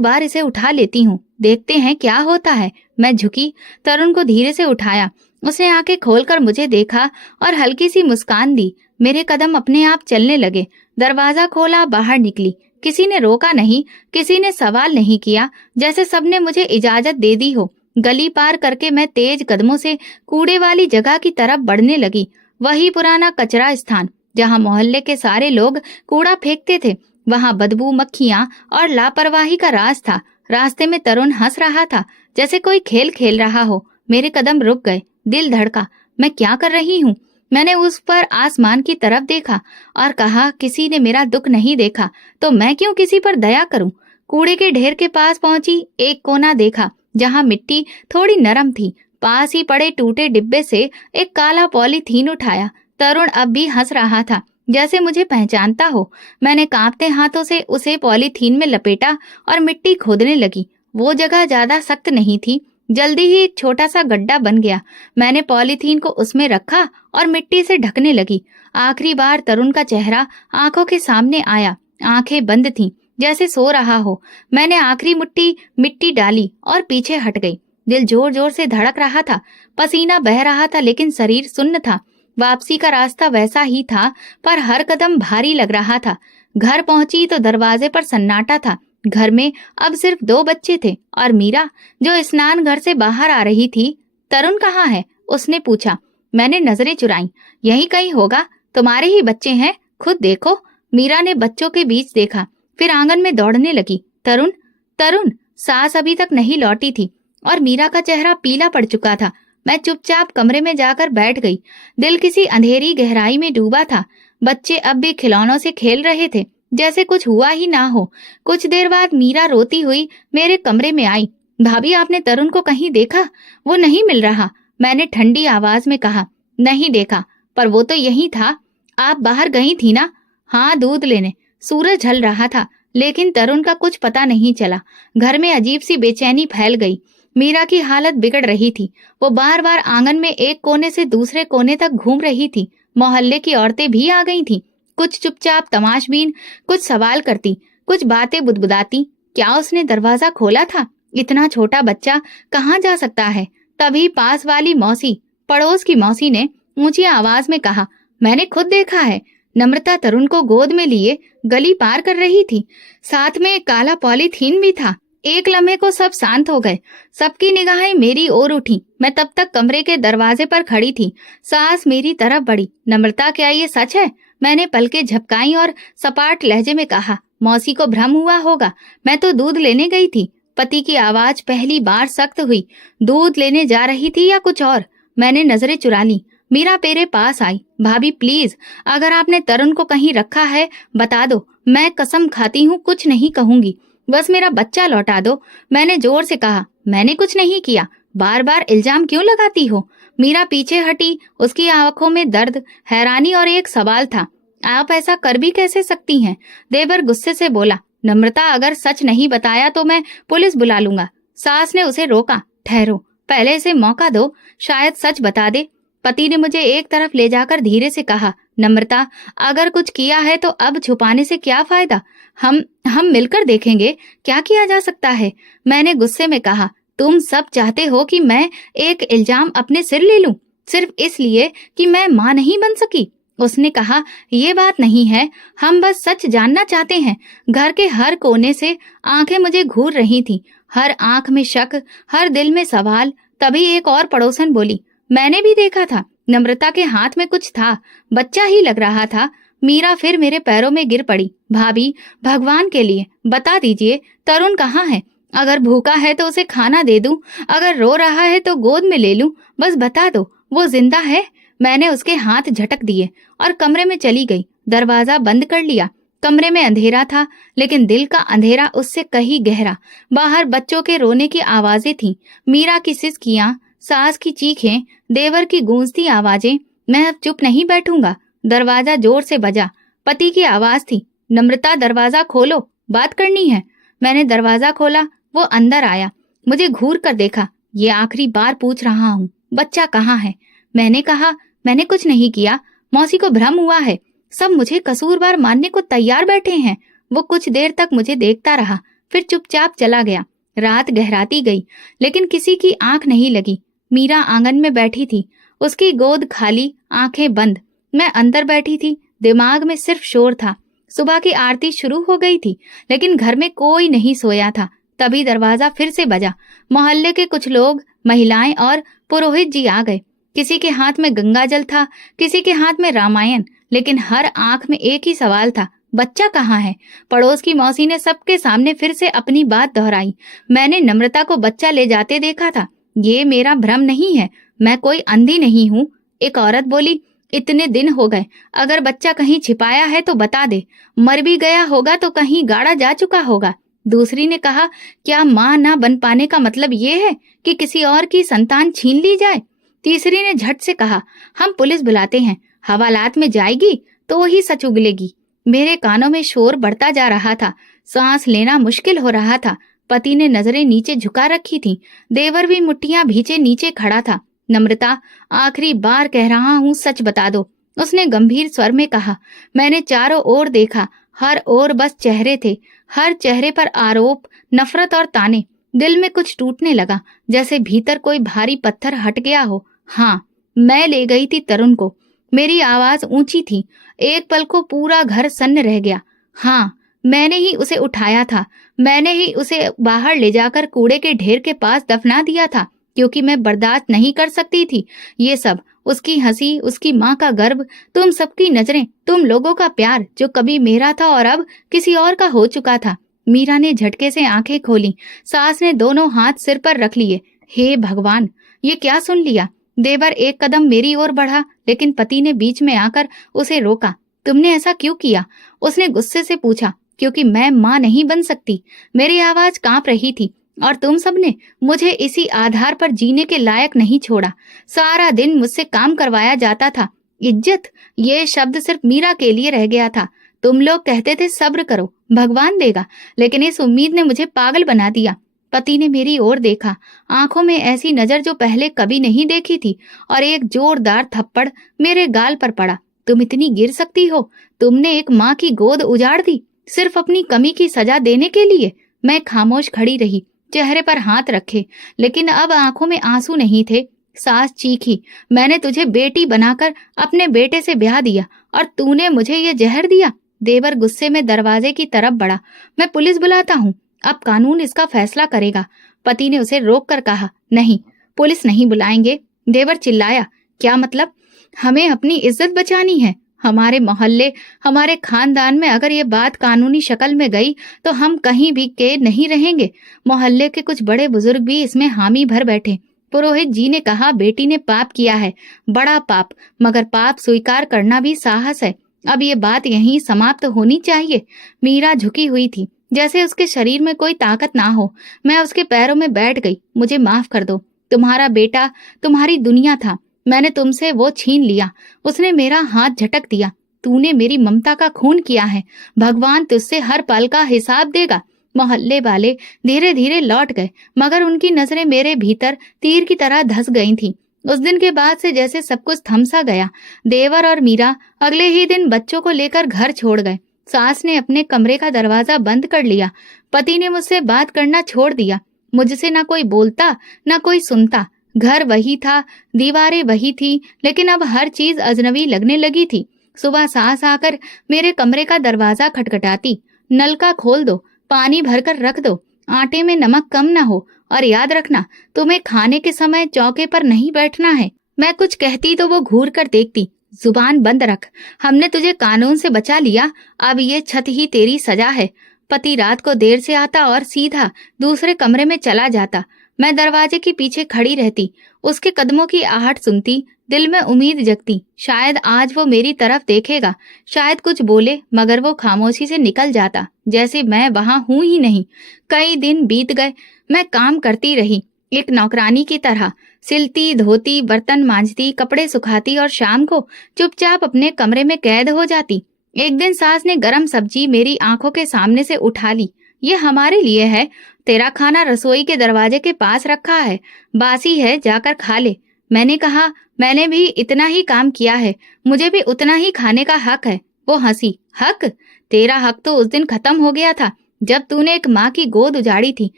बार इसे उठा लेती हूँ, देखते हैं क्या होता है। मैं झुकी, तरुण को धीरे से उठाया। उसने आंखें खोलकर मुझे देखा और हल्की सी मुस्कान दी। मेरे कदम अपने आप चलने लगे। दरवाजा खोला, बाहर निकली। किसी ने रोका नहीं, किसी ने सवाल नहीं किया, जैसे सबने मुझे इजाजत दे दी हो। गली पार करके मैं तेज कदमों से कूड़े वाली जगह की तरफ बढ़ने लगी। वही पुराना कचरा स्थान जहाँ मोहल्ले के सारे लोग कूड़ा फेंकते थे। वहाँ बदबू, मक्खियाँ और लापरवाही का राज था। रास्ते में तरुण हंस रहा था, जैसे कोई खेल खेल रहा हो। मेरे कदम रुक गए, दिल धड़का। मैं क्या कर रही हूँ? मैंने उस पर आसमान की तरफ देखा और कहा, किसी ने मेरा दुख नहीं देखा तो मैं क्यों किसी पर दया करूं? कूड़े के ढेर के पास पहुंची। एक कोना देखा जहां मिट्टी थोड़ी नरम थी। पास ही पड़े टूटे डिब्बे से एक काला पॉलीथीन उठाया। तरुण अब भी हंस रहा था, जैसे मुझे पहचानता हो। मैंने कांपते हाथों से उसे पॉलीथीन में लपेटा और मिट्टी खोदने लगी। वो जगह ज्यादा सख्त नहीं थी। जल्दी ही एक छोटा सा गड्ढा बन गया। मैंने पॉलीथीन को उसमें रखा और मिट्टी से ढकने लगी। आखिरी बार तरुण का चेहरा आंखों के सामने आया। आंखें बंद थीं, जैसे सो रहा हो। मैंने आखिरी मुट्ठी मिट्टी डाली और पीछे हट गई। दिल जोर जोर से धड़क रहा था, पसीना बह रहा था, लेकिन शरीर सुन्न था। वापसी का रास्ता वैसा ही था, पर हर कदम भारी लग रहा था। घर पहुंची तो दरवाजे पर सन्नाटा था। घर में अब सिर्फ 2 बच्चे थे और मीरा, जो स्नान घर से बाहर आ रही थी। तरुण कहाँ है? उसने पूछा। मैंने नजरें चुराई। यहीं कहीं होगा, तुम्हारे ही बच्चे हैं, खुद देखो। मीरा ने बच्चों के बीच देखा, फिर आंगन में दौड़ने लगी। तरुण, तरुण! सास अभी तक नहीं लौटी थी और मीरा का चेहरा पीला पड़ चुका था। मैं चुपचाप कमरे में जाकर बैठ गई। दिल किसी अंधेरी गहराई में डूबा था। बच्चे अब भी खिलौनों से खेल रहे थे, जैसे कुछ हुआ ही ना हो। कुछ देर बाद मीरा रोती हुई मेरे कमरे में आई। भाभी, आपने तरुण को कहीं देखा? वो नहीं मिल रहा। मैंने ठंडी आवाज में कहा। नहीं देखा, पर वो तो यही था। आप बाहर गई थी ना? हाँ, दूध लेने। सूरज ढल रहा था, लेकिन तरुण का कुछ पता नहीं चला। घर में अजीब सी बेचैनी फैल गई। मीरा की हालत बिगड़ रही थी। वो बार बार आंगन में एक कोने से दूसरे कोने तक घूम रही थी। मोहल्ले की औरतें भी आ गई थीं। कुछ चुपचाप तमाशबीन, कुछ सवाल करती, कुछ बातें बुदबुदाती। क्या उसने दरवाजा खोला था? इतना छोटा बच्चा कहाँ जा सकता है? तभी पास वाली मौसी, पड़ोस की मौसी ने ऊंची आवाज में कहा, मैंने खुद देखा है। नम्रता तरुण को गोद में लिए गली पार कर रही थी। साथ में एक काला पॉलीथीन भी था। एक लम्हे को सब शांत हो गए। सबकी निगाहें मेरी ओर उठी। मैं तब तक कमरे के दरवाजे पर खड़ी थी। सास मेरी तरफ बढ़ी। नम्रता, क्या ये सच है? मैंने पलकें झपकाई और सपाट लहजे में कहा, मौसी को भ्रम हुआ होगा, मैं तो दूध लेने गई थी। पति की आवाज पहली बार सख्त हुई। दूध लेने जा रही थी या कुछ और? मैंने नजरें चुरा ली। मीरा मेरे पास आई। भाभी प्लीज, अगर आपने तरुण को कहीं रखा है बता दो। मैं कसम खाती हूँ कुछ नहीं कहूंगी, बस मेरा बच्चा लौटा दो। मैंने जोर से कहा। मैंने कुछ नहीं किया, बार बार इल्जाम क्यों लगाती हो? मीरा पीछे हटी। उसकी आंखों में दर्द, हैरानी और एक सवाल था। आप ऐसा कर भी कैसे सकती हैं? देवर गुस्से से बोला। नम्रता, अगर सच नहीं बताया तो मैं पुलिस बुला लूंगा। सास ने उसे रोका। ठहरो, पहले इसे मौका दो, शायद सच बता दे। पति ने मुझे एक तरफ ले जाकर धीरे से कहा, नम्रता, अगर कुछ किया है तो अब छुपाने से क्या फायदा? हम मिलकर देखेंगे क्या किया जा सकता है। मैंने गुस्से में कहा, तुम सब चाहते हो कि मैं एक इल्जाम अपने सिर ले लूं, सिर्फ इसलिए कि मैं मां नहीं बन सकी। उसने कहा, ये बात नहीं है, हम बस सच जानना चाहते हैं। घर के हर कोने से आंखें मुझे घूर रही थीं, हर आंख में शक, हर दिल में सवाल। तभी एक और पड़ोसन बोली, मैंने भी देखा था, नम्रता के हाथ में कुछ था, बच्चा ही लग रहा था। मीरा फिर मेरे पैरों में गिर पड़ी। भाभी, भगवान के लिए बता दीजिए, तरुण कहाँ है? अगर भूखा है तो उसे खाना दे दूं, अगर रो रहा है तो गोद में ले लूं, बस बता दो, वो जिंदा है? मैंने उसके हाथ झटक दिए और कमरे में चली गई। दरवाजा बंद कर लिया। कमरे में अंधेरा था, लेकिन दिल का अंधेरा उससे कहीं गहरा। बाहर बच्चों के रोने की आवाजें थीं, मीरा की सिसकियां, सास की चीखें, देवर की गूंजती आवाजें। मैं अब चुप नहीं बैठूंगा। दरवाजा जोर से बजा। पति की आवाज थी, नम्रता दरवाजा खोलो, बात करनी है। मैंने दरवाजा खोला। वो अंदर आया, मुझे घूर कर देखा। ये आखिरी बार पूछ रहा हूँ, बच्चा कहाँ है? मैंने कहा, मैंने कुछ नहीं किया, मौसी को भ्रम हुआ है। सब मुझे कसूरवार मानने को तैयार बैठे हैं। वो कुछ देर तक मुझे देखता रहा, फिर चुपचाप चला गया। रात गहराती गई, लेकिन किसी की आंख नहीं लगी। मीरा आंगन में बैठी थी, उसकी गोद खाली, आंखें बंद। मैं अंदर बैठी थी, दिमाग में सिर्फ शोर था। सुबह की आरती शुरू हो गई थी, लेकिन घर में कोई नहीं सोया था। तभी दरवाजा फिर से बजा। मोहल्ले के कुछ लोग, महिलाएं और पुरोहित जी आ गए। किसी के हाथ में गंगा जल था, किसी के हाथ में रामायण, लेकिन हर आंख में एक ही सवाल था, बच्चा कहाँ है? पड़ोस की मौसी ने सबके सामने फिर से अपनी बात दोहराई। मैंने नम्रता को बच्चा ले जाते देखा था। ये मेरा भ्रम नहीं है, मैं कोई अंधी नहीं हूँ। एक औरत बोली, इतने दिन हो गए, अगर बच्चा कहीं छिपाया है तो बता दे, मर भी गया होगा तो कहीं गाड़ा जा चुका होगा। दूसरी ने कहा, क्या माँ ना बन पाने का मतलब ये है कि किसी और की संतान छीन ली जाए? तीसरी ने झट से कहा, हम पुलिस बुलाते हैं, हवालात में जाएगी तो वही सच उगलेगी। मेरे कानों में शोर बढ़ता जा रहा था, सांस लेना मुश्किल हो रहा था। पति ने नजरें नीचे झुका रखी थी, देवर भी मुट्ठियां भींचे नीचे खड़ा था। नम्रता, आखिरी बार कह रहा हूँ, सच बता दो, उसने गंभीर स्वर में कहा। मैंने चारों ओर देखा, हर ओर बस चेहरे थे, हर चेहरे पर आरोप, नफरत और ताने। दिल में कुछ टूटने लगा, जैसे भीतर कोई भारी पत्थर हट गया हो। हाँ, मैं ले गई थी तरुण को। मेरी आवाज ऊंची थी। एक पल को पूरा घर सन्न रह गया। हाँ, मैंने ही उसे उठाया था, मैंने ही उसे बाहर ले जाकर कूड़े के ढेर के पास दफना दिया था, क्योंकि मैं बर्दाश्त नहीं कर सकती थी ये सब। उसकी हंसी, उसकी माँ का गर्व, तुम सबकी नजरें, तुम लोगों का प्यार जो कभी मेरा था और अब किसी और का हो चुका था। मीरा ने झटके से आंखें खोली। सास ने दोनों हाथ सिर पर रख लिए। हे भगवान, ये क्या सुन लिया? देवर एक कदम मेरी ओर बढ़ा, लेकिन पति ने बीच में आकर उसे रोका। तुमने ऐसा क्यों किया? उसने गुस्से से पूछा। क्योंकि मैं माँ नहीं बन सकती। मेरी आवाज कांप रही थी। और तुम सबने मुझे इसी आधार पर जीने के लायक नहीं छोड़ा। सारा दिन मुझसे काम करवाया जाता था। इज्जत, ये शब्द सिर्फ मीरा के लिए रह गया था। तुम लोग कहते थे सब्र करो, भगवान देगा, लेकिन इस उम्मीद ने मुझे पागल बना दिया। पति ने मेरी ओर देखा, आंखों में ऐसी नजर जो पहले कभी नहीं देखी थी, और एक जोरदार थप्पड़ मेरे गाल पर पड़ा। तुम इतनी गिर सकती हो? तुमने एक माँ की गोद उजाड़ दी, सिर्फ अपनी कमी की सजा देने के लिए। मैं खामोश खड़ी रही, चेहरे पर हाथ रखे, लेकिन अब आंखों में आंसू नहीं थे। सास चीखी, मैंने तुझे बेटी बनाकर अपने बेटे से ब्याह दिया और तूने मुझे ये जहर दिया। देवर गुस्से में दरवाजे की तरफ बढ़ा। मैं पुलिस बुलाता हूँ, अब कानून इसका फैसला करेगा। पति ने उसे रोक कर कहा, नहीं, पुलिस नहीं बुलाएंगे। देवर चिल्लाया, क्या मतलब? हमें अपनी इज्जत बचानी है। हमारे मोहल्ले, हमारे खानदान में अगर ये बात कानूनी शक्ल में गई तो हम कहीं भी के नहीं रहेंगे। मोहल्ले के कुछ बड़े बुजुर्ग भी इसमें हामी भर बैठे। पुरोहित जी ने कहा, बेटी ने पाप किया है, बड़ा पाप, मगर पाप स्वीकार करना भी साहस है। अब ये बात यहीं समाप्त होनी चाहिए। मीरा झुकी हुई थी, जैसे उसके शरीर में कोई ताकत ना हो। मैं उसके पैरों में बैठ गई। मुझे माफ कर दो। तुम्हारा बेटा तुम्हारी दुनिया था, मैंने तुमसे वो छीन लिया। उसने मेरा हाथ झटक दिया। तूने मेरी ममता का खून किया है। भगवान तुझसे हर पल का हिसाब देगा। मोहल्ले वाले धीरे धीरे लौट गए, मगर उनकी नजरें मेरे भीतर तीर की तरह धंस गई थीं। उस दिन के बाद से जैसे सब कुछ थम सा गया। देवर और मीरा अगले ही दिन बच्चों को लेकर घर छोड़ गए। सास ने अपने कमरे का दरवाजा बंद कर लिया। पति ने मुझसे बात करना छोड़ दिया। मुझसे ना कोई बोलता, ना कोई सुनता। घर वही था, दीवारें वही थी, लेकिन अब हर चीज अजनबी लगने लगी थी। सुबह सास आकर मेरे कमरे का दरवाजा खटखटाती, नलका खोल दो, पानी भरकर रख दो, आटे में नमक कम ना हो, और याद रखना, तुम्हें खाने के समय चौके पर नहीं बैठना है। मैं कुछ कहती तो वो घूर कर देखती। जुबान बंद रख, हमने तुझे कानून से बचा लिया, अब ये छत ही तेरी सजा है। पति रात को देर से आता और सीधा दूसरे कमरे में चला जाता। मैं दरवाजे के पीछे खड़ी रहती, उसके कदमों की आहट सुनती, दिल में उम्मीद जगती। शायद आज वो मेरी तरफ देखेगा, शायद कुछ बोले, मगर वो खामोशी से निकल जाता, जैसे मैं वहां हूं ही नहीं। कई दिन बीत गए। मैं काम करती रही, एक नौकरानी की तरह, सिलती, धोती, बर्तन मांजती, कपड़े सुखाती और शाम को चुपचाप अपने कमरे में कैद हो जाती। एक दिन सास ने गरम सब्जी मेरी आंखों के सामने से उठा ली। ये हमारे लिए है, तेरा खाना रसोई के दरवाजे के पास रखा है, बासी है, जाकर खा ले। मैंने कहा, मैंने भी इतना ही काम किया है, मुझे भी उतना ही खाने का हक है। वो हंसी, हक? तेरा हक तो उस दिन खत्म हो गया था जब तूने एक माँ की गोद उजाड़ी थी।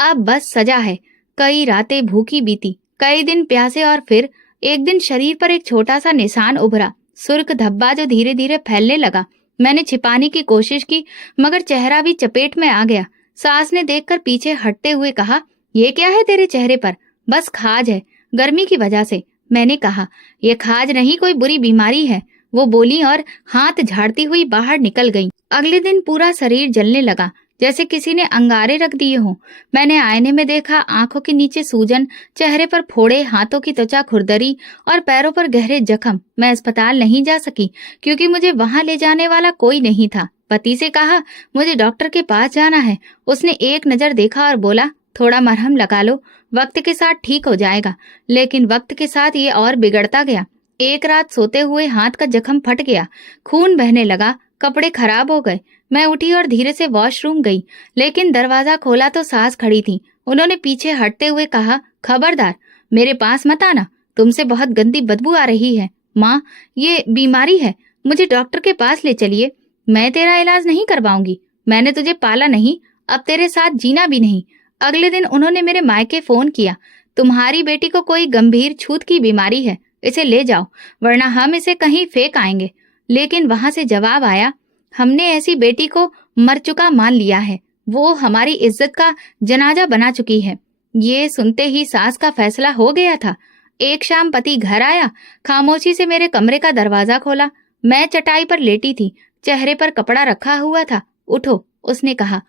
अब बस सजा है। कई रातें भूखी बीती, कई दिन प्यासे, और फिर एक दिन शरीर पर एक छोटा सा निशान उभरा, सुर्ख धब्बा जो धीरे धीरे फैलने लगा। मैंने छिपाने की कोशिश की, मगर चेहरा भी चपेट में आ गया। सास ने देखकर पीछे हटते हुए कहा, ये क्या है तेरे चेहरे पर? बस खाज है, गर्मी की वजह से। मैंने कहा, ये खाज नहीं, कोई बुरी बीमारी है। वो बोली और हाथ झाड़ती हुई बाहर निकल गई। अगले दिन पूरा शरीर जलने लगा, जैसे किसी ने अंगारे रख दिए हों। मैंने आईने में देखा, आंखों के नीचे सूजन, चेहरे पर फोड़े, हाथों की त्वचा खुरदरी और पैरों पर गहरे जख्म। मैं अस्पताल नहीं जा सकी क्योंकि मुझे वहां ले जाने वाला कोई नहीं था। पति से कहा, मुझे डॉक्टर के पास जाना है। उसने एक नजर देखा और बोला, थोड़ा मरहम लगा लो, वक्त के साथ ठीक हो जाएगा। लेकिन वक्त के साथ ये और बिगड़ता गया। एक रात सोते हुए हाथ का जख्म फट गया, खून बहने लगा, कपड़े खराब हो गए। मैं उठी और धीरे से वॉशरूम गई, लेकिन दरवाजा खोला तो सास खड़ी थी। उन्होंने पीछे हटते हुए कहा, खबरदार, मेरे पास मत आना, तुमसे बहुत गंदी बदबू आ रही है। माँ, ये बीमारी है, मुझे डॉक्टर के पास ले चलिए। मैं तेरा इलाज नहीं करवाऊंगी, मैंने तुझे पाला नहीं, अब तेरे साथ जीना भी नहीं। अगले दिन उन्होंने मेरे मायके फोन किया, तुम्हारी बेटी को कोई गंभीर छूत की बीमारी है, इसे ले जाओ वरना हम इसे कहीं फेंक आएंगे। लेकिन वहां से जवाब आया, हमने ऐसी बेटी को मर चुका मान लिया है, वो हमारी इज्जत का जनाजा बना चुकी है। ये सुनते ही सास का फैसला हो गया था। एक शाम पति घर आया, खामोशी से मेरे कमरे का दरवाजा खोला। मैं चटाई पर लेटी थी, चेहरे पर कपड़ा रखा हुआ था। उठो, उसने कहा।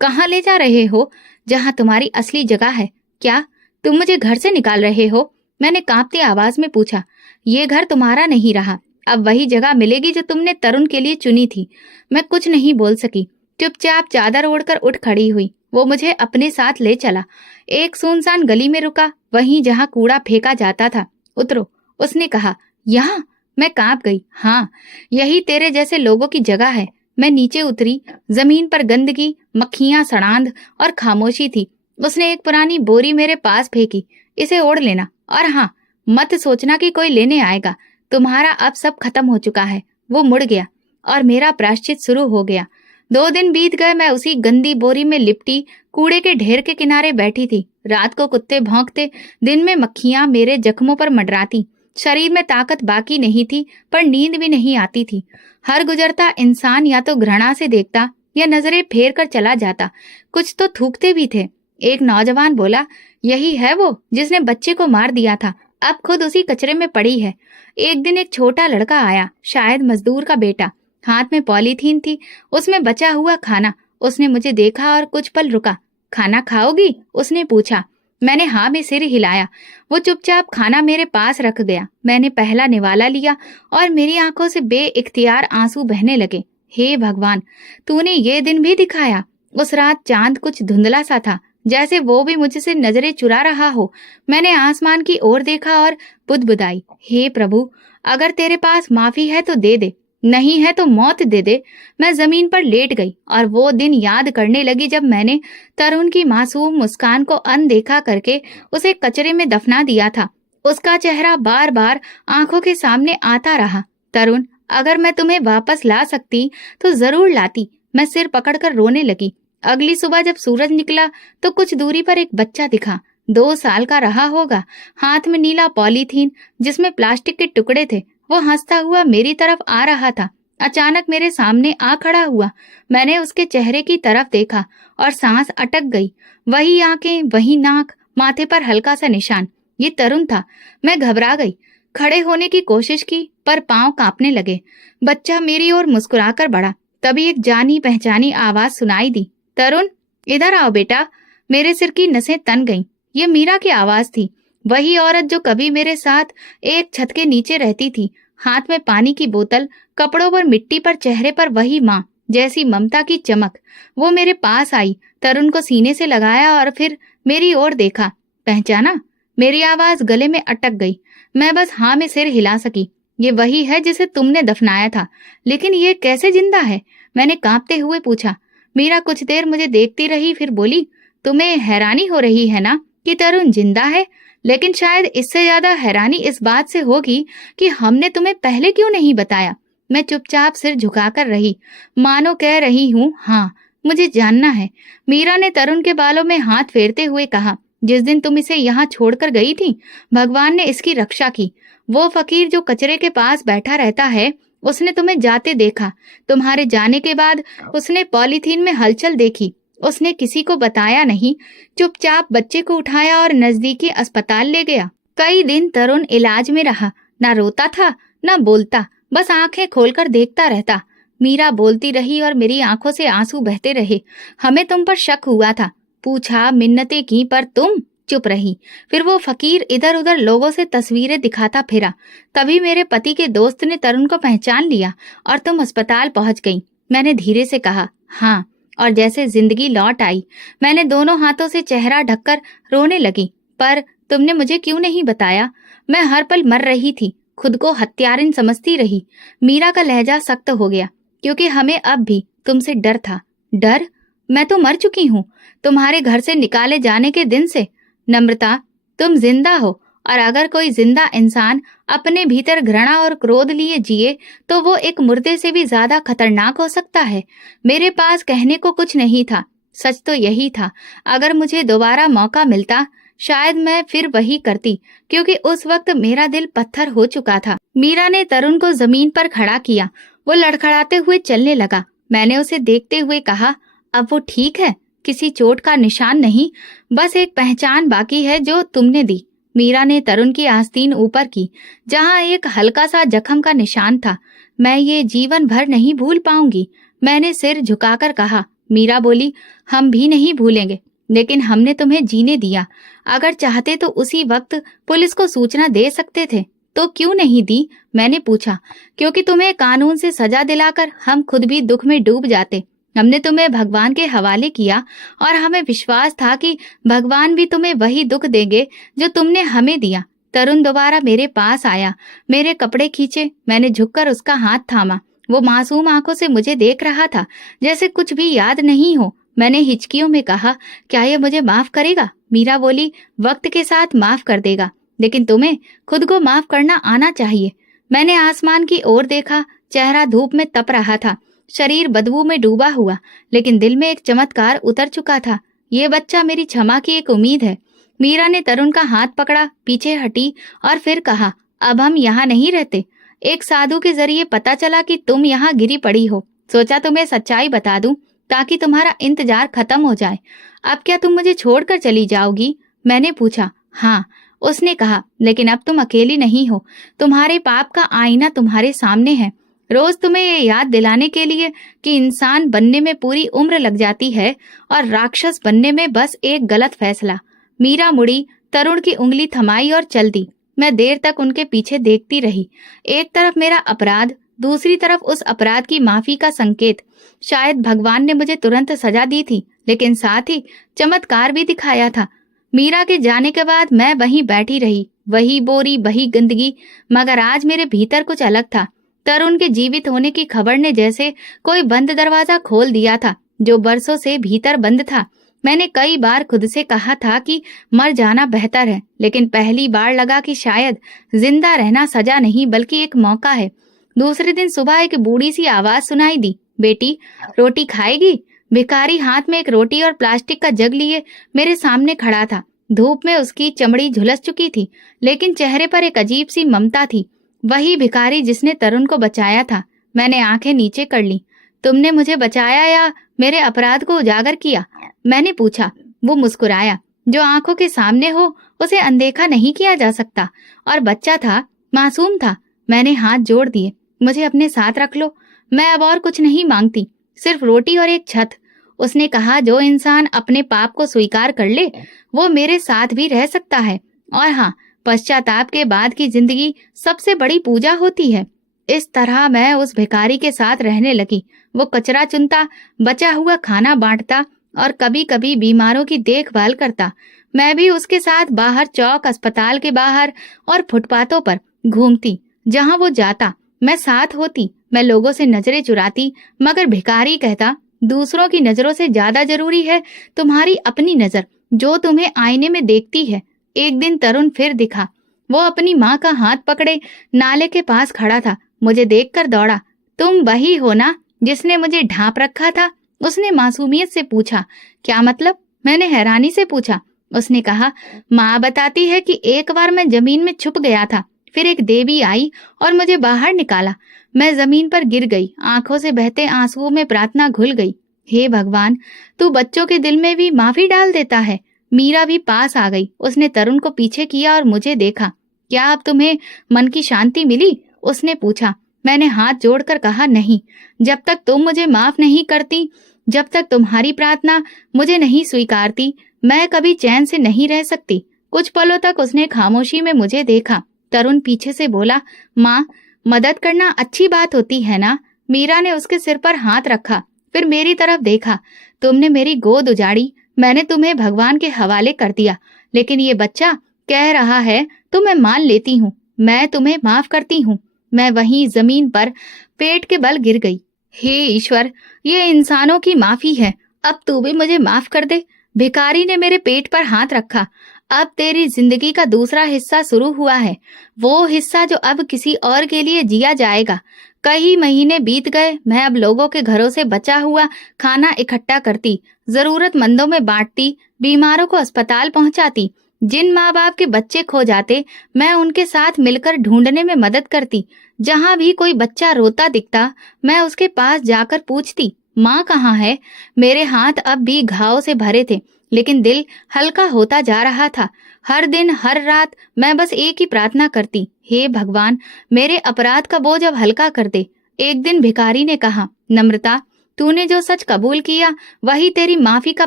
कहाँ ले जा रहे हो? जहाँ तुम्हारी असली जगह है। क्या तुम मुझे घर से निकाल रहे हो? मैंने कांपती आवाज में पूछा। ये घर तुम्हारा नहीं रहा, अब वही जगह मिलेगी जो तुमने तरुण के लिए चुनी थी। मैं कुछ नहीं बोल सकी, चुपचाप चादर ओढ़कर उठ खड़ी हुई। वो मुझे अपने साथ ले चला, एक सुनसान गली में रुका, वहीं जहाँ कूड़ा फेंका जाता था। उतरो, उसने कहा। यहाँ? मैं कांप गई। हाँ, यही तेरे जैसे लोगों की जगह है। मैं नीचे उतरी, जमीन पर गंदगी, मक्खियां, सड़ांध और खामोशी थी। उसने एक पुरानी बोरी मेरे पास फेंकी, इसे ओढ़ लेना, और हाँ, मत सोचना कि कोई लेने आएगा, तुम्हारा अब सब खत्म हो चुका है। वो मुड़ गया और मेरा प्रायश्चित शुरू हो गया। 2 दिन बीत गए, मैं उसी गंदी बोरी में लिपटी कूड़े के ढेर के किनारे बैठी थी। रात को कुत्ते भौंकते, दिन में मक्खियां मेरे जख्मों पर मंडराती। शरीर में ताकत बाकी नहीं थी, पर नींद भी नहीं आती थी। हर गुजरता इंसान या तो घृणा से देखता या नजरें फेर कर चला जाता। कुछ तो थूकते भी थे। एक नौजवान बोला, यही है वो जिसने बच्चे को मार दिया था, अब खुद उसी कचरे में पड़ी है। एक दिन एक छोटा लड़का आया, शायद मजदूर का बेटा। हाथ में पॉलीथीन थी, उसमें बचा हुआ खाना। उसने मुझे देखा और कुछ पल रुका। खाना खाओगी? उसने पूछा। मैंने हाँ में सिर हिलाया। वो चुपचाप खाना मेरे पास रख गया। मैंने पहला निवाला लिया और मेरी आंखों से बेइख्तियार आंसू बहने लगे। हे भगवान, तूने ये दिन भी दिखाया। उस रात चांद कुछ धुंधला सा था, जैसे वो भी मुझसे नजरें चुरा रहा हो। मैंने आसमान की ओर देखा और बुदबुदाई, हे प्रभु, अगर तेरे पास माफी है तो दे दे, नहीं है तो मौत दे दे। मैं जमीन पर लेट गई और वो दिन याद करने लगी जब मैंने तरुण की मासूम मुस्कान को अनदेखा करके उसे कचरे में दफना दिया था। उसका चेहरा बार बार आंखों के सामने आता रहा। तरुण, अगर मैं तुम्हें वापस ला सकती तो जरूर लाती। मैं सिर पकड़कर रोने लगी। अगली सुबह जब सूरज निकला तो कुछ दूरी पर एक बच्चा दिखा। 2 साल का रहा होगा, हाथ में नीला पॉलीथीन जिसमें प्लास्टिक के टुकड़े थे। वो हंसता हुआ मेरी तरफ आ रहा था। अचानक मेरे सामने आ खड़ा हुआ। मैंने उसके चेहरे की तरफ देखा और सांस अटक गई। वही आंखें, वही नाक, माथे पर हल्का सा निशान। ये तरुण था। मैं घबरा गई, खड़े होने की कोशिश की पर पांव कांपने लगे। बच्चा मेरी ओर मुस्कुराकर बढ़ा। तभी एक जानी पहचानी आवाज सुनाई दी, तरुण, इधर आओ बेटा। मेरे सिर की नसें तन गईं। ये मीरा की आवाज थी, वही औरत जो कभी मेरे साथ एक छत के नीचे रहती थी। हाथ में पानी की बोतल, कपड़ों पर मिट्टी, पर चेहरे पर वही माँ जैसी ममता की चमक। वो मेरे पास आई, तरुण को सीने से लगाया और फिर मेरी ओर देखा। पहचाना? मेरी आवाज गले में अटक गई। मैं बस हाँ में सिर हिला सकी। ये वही है जिसे तुमने दफनाया था, लेकिन ये कैसे जिंदा है? मैंने कांपते हुए पूछा। मीरा कुछ देर मुझे देखती रही, फिर बोली, तुम्हें हैरानी हो रही है ना कि तरुण जिंदा है, लेकिन शायद इससे ज्यादा हैरानी इस बात से होगी कि हमने तुम्हें पहले क्यों नहीं बताया। मैं चुपचाप सिर झुकाकर रही, मानो कह रही हूँ, हाँ, मुझे जानना है। मीरा ने तरुण के बालों में हाथ फेरते हुए कहा, जिस दिन तुम इसे यहाँ छोड़कर गई थी, भगवान ने इसकी रक्षा की। वो फकीर जो कचरे के पास बैठा रहता है, उसने तुम्हें जाते देखा। तुम्हारे जाने के बाद उसने पॉलीथीन में हलचल देखी। उसने किसी को बताया नहीं, चुपचाप बच्चे को उठाया और नजदीकी अस्पताल ले गया। कई दिन तरुण इलाज में रहा। ना रोता था, ना बोलता, बस आंखें खोलकर देखता रहता। मीरा बोलती रही और मेरी आंखों से आंसू बहते रहे। हमें तुम पर शक हुआ था, पूछा, मिन्नतें की, पर तुम चुप रही। फिर वो फकीर इधर उधर लोगों से तस्वीरें दिखाता फिरा। तभी मेरे पति के दोस्त ने तरुण को पहचान लिया और तुम अस्पताल पहुंच गई। मैंने धीरे से कहा, हाँ, और जैसे जिंदगी लौट आई। मैंने दोनों हाथों से चेहरा ढककर रोने लगी। पर तुमने मुझे क्यों नहीं बताया? मैं हर पल मर रही थी, खुद को हत्यारिन समझती रही। मीरा का लहजा सख्त हो गया, क्योंकि हमें अब भी तुमसे डर था। डर? मैं तो मर चुकी हूँ तुम्हारे घर से निकाले जाने के दिन से। नम्रता, तुम जिंदा हो, और अगर कोई जिंदा इंसान अपने भीतर घृणा और क्रोध लिए जिए तो वो एक मुर्दे से भी ज्यादा खतरनाक हो सकता है। मेरे पास कहने को कुछ नहीं था, सच तो यही था। अगर मुझे दोबारा मौका मिलता, शायद मैं फिर वही करती, क्योंकि उस वक्त मेरा दिल पत्थर हो चुका था। मीरा ने तरुण को जमीन पर खड़ा किया। वो लड़खड़ाते हुए चलने लगा। मैंने उसे देखते हुए कहा, अब वो ठीक है? किसी चोट का निशान नहीं, बस एक पहचान बाकी है जो तुमने दी। मीरा ने तरुण की आस्तीन ऊपर की, जहाँ एक हल्का सा जख्म का निशान था। मैं ये जीवन भर नहीं भूल पाऊंगी, मैंने सिर झुकाकर कहा। मीरा बोली, हम भी नहीं भूलेंगे, लेकिन हमने तुम्हें जीने दिया। अगर चाहते तो उसी वक्त पुलिस को सूचना दे सकते थे, तो क्यों नहीं दी? मैंने पूछा। क्योंकि तुम्हें कानून से सजा दिलाकर हम खुद भी दुख में डूब जाते। हमने तुम्हें भगवान के हवाले किया और हमें विश्वास था कि भगवान भी तुम्हें वही दुख देंगे जो तुमने हमें दिया। तरुण दोबारा मेरे पास आया, मेरे कपड़े खींचे। मैंने झुककर उसका हाथ थामा। वो मासूम आंखों से मुझे देख रहा था, जैसे कुछ भी याद नहीं हो। मैंने हिचकियों में कहा, क्या ये मुझे माफ करेगा? मीरा बोली, वक्त के साथ माफ कर देगा, लेकिन तुम्हें खुद को माफ करना आना चाहिए। मैंने आसमान की ओर देखा। चेहरा धूप में तप रहा था, शरीर बदबू में डूबा हुआ, लेकिन दिल में एक चमत्कार उतर चुका था। ये बच्चा मेरी क्षमा की एक उम्मीद है। मीरा ने तरुण का हाथ पकड़ा, पीछे हटी और फिर कहा, अब हम यहाँ नहीं रहते। एक साधु के जरिए पता चला कि तुम यहाँ गिरी पड़ी हो। सोचा तुम्हें सच्चाई बता दूं, ताकि तुम्हारा इंतजार खत्म हो जाए। अब क्या तुम मुझे छोड़कर चली जाओगी? मैंने पूछा। हाँ, उसने कहा, लेकिन अब तुम अकेली नहीं हो। तुम्हारे पाप का आईना तुम्हारे सामने है। रोज तुम्हें ये याद दिलाने के लिए कि इंसान बनने में पूरी उम्र लग जाती है और राक्षस बनने में बस एक गलत फैसला। मीरा मुड़ी, तरुण की उंगली थमाई और चल दी। मैं देर तक उनके पीछे देखती रही। एक तरफ मेरा अपराध, दूसरी तरफ उस अपराध की माफी का संकेत। शायद भगवान ने मुझे तुरंत सजा दी थी, लेकिन साथ ही चमत्कार भी दिखाया था। मीरा के जाने के बाद मैं वहीं बैठी रही, वही बोरी, वही गंदगी, मगर आज मेरे भीतर कुछ अलग था। तरुण के जीवित होने की खबर ने जैसे कोई बंद दरवाजा खोल दिया था, जो बरसों से भीतर बंद था। मैंने कई बार खुद से कहा था कि मर जाना बेहतर है, लेकिन पहली बार लगा कि शायद जिंदा रहना सजा नहीं बल्कि एक मौका है। दूसरे दिन सुबह एक बूढ़ी सी आवाज सुनाई दी, बेटी, रोटी खाएगी? भिखारी हाथ में एक रोटी और प्लास्टिक का जग लिए मेरे सामने खड़ा था। धूप में उसकी चमड़ी झुलस चुकी थी, लेकिन चेहरे पर एक अजीब सी ममता थी। वही भिखारी जिसने तरुण को बचाया था। मैंने आंखें नीचे कर ली। तुमने मुझे बचाया या मेरे अपराध को उजागर किया? मैंने पूछा। वो मुस्कुराया। जो आंखों के सामने हो उसे अनदेखा नहीं किया जा सकता। और बच्चा था, मासूम था। मैंने हाथ जोड़ दिए। मुझे अपने साथ रख लो, मैं अब और कुछ नहीं मांगती, सिर्फ रोटी और एक छत। उसने कहा, जो इंसान अपने पाप को स्वीकार कर ले वो मेरे साथ भी रह सकता है। और हाँ, पश्चाताप के बाद की जिंदगी सबसे बड़ी पूजा होती है। इस तरह मैं उस भिखारी के साथ रहने लगी। वो कचरा चुनता, बचा हुआ खाना बांटता और कभी कभी बीमारों की देखभाल करता। मैं भी उसके साथ बाहर चौक, अस्पताल के बाहर और फुटपाथों पर घूमती। जहाँ वो जाता मैं साथ होती। मैं लोगों से नजरें चुराती, मगर भिखारी कहता, दूसरों की नजरों से ज्यादा जरूरी है तुम्हारी अपनी नजर, जो तुम्हें आईने में देखती है। एक दिन तरुण फिर दिखा। वो अपनी माँ का हाथ पकड़े नाले के पास खड़ा था। मुझे देखकर दौड़ा। तुम वही हो ना जिसने मुझे ढांप रखा था? उसने मासूमियत से पूछा। क्या मतलब? मैंने हैरानी से पूछा। उसने कहा, माँ बताती है कि एक बार मैं जमीन में छुप गया था, फिर एक देवी आई और मुझे बाहर निकाला। मैं जमीन पर गिर गई, आंखों से बहते आंसुओं में प्रार्थना घुल गई। हे भगवान, तू बच्चों के दिल में भी माफी डाल देता है। मीरा भी पास आ गई। उसने तरुण को पीछे किया और मुझे देखा। क्या अब तुम्हें मन की शांति मिली? उसने पूछा। मैंने हाथ जोड़कर कहा, नहीं। जब तक तुम मुझे माफ नहीं करती, जब तक तुम्हारी प्रार्थना मुझे नहीं स्वीकारती, मैं कभी चैन से नहीं रह सकती। कुछ पलों तक उसने खामोशी में मुझे देखा। तरुण पीछे से बोला, माँ, मदद करना अच्छी बात होती है ना? मीरा ने उसके सिर पर हाथ रखा, फिर मेरी तरफ देखा। तुमने मेरी गोद उजाड़ी, मैंने तुम्हें भगवान के हवाले कर दिया, लेकिन ये बच्चा कह रहा है तो मैं मान लेती हूँ। मैं तुम्हें माफ करती हूँ। मैं वहीं जमीन पर पेट के बल गिर गई। हे ईश्वर, ये इंसानों की माफी है, अब तू भी मुझे माफ कर दे। भिखारी ने मेरे पेट पर हाथ रखा। अब तेरी जिंदगी का दूसरा हिस्सा शुरू हुआ है, वो हिस्सा जो अब किसी और के लिए जिया जाएगा। कई महीने बीत गए, मैं अब लोगों के घरों से बचा हुआ खाना इकट्ठा करती, जरूरतमंदों में बांटती, बीमारों को अस्पताल पहुंचाती। जिन माँ बाप के बच्चे खो जाते, मैं उनके साथ मिलकर ढूंढने में मदद करती। जहाँ भी कोई बच्चा रोता दिखता, मैं उसके पास जाकर पूछती, माँ कहाँ है? मेरे हाथ अब भी घाव से भरे थे, लेकिन दिल हल्का होता जा रहा था। हर दिन हर रात मैं बस एक ही प्रार्थना करती, हे भगवान, मेरे अपराध का बोझ अब हल्का कर दे। एक दिन भिखारी ने कहा, नम्रता, तूने जो सच कबूल किया वही तेरी माफी का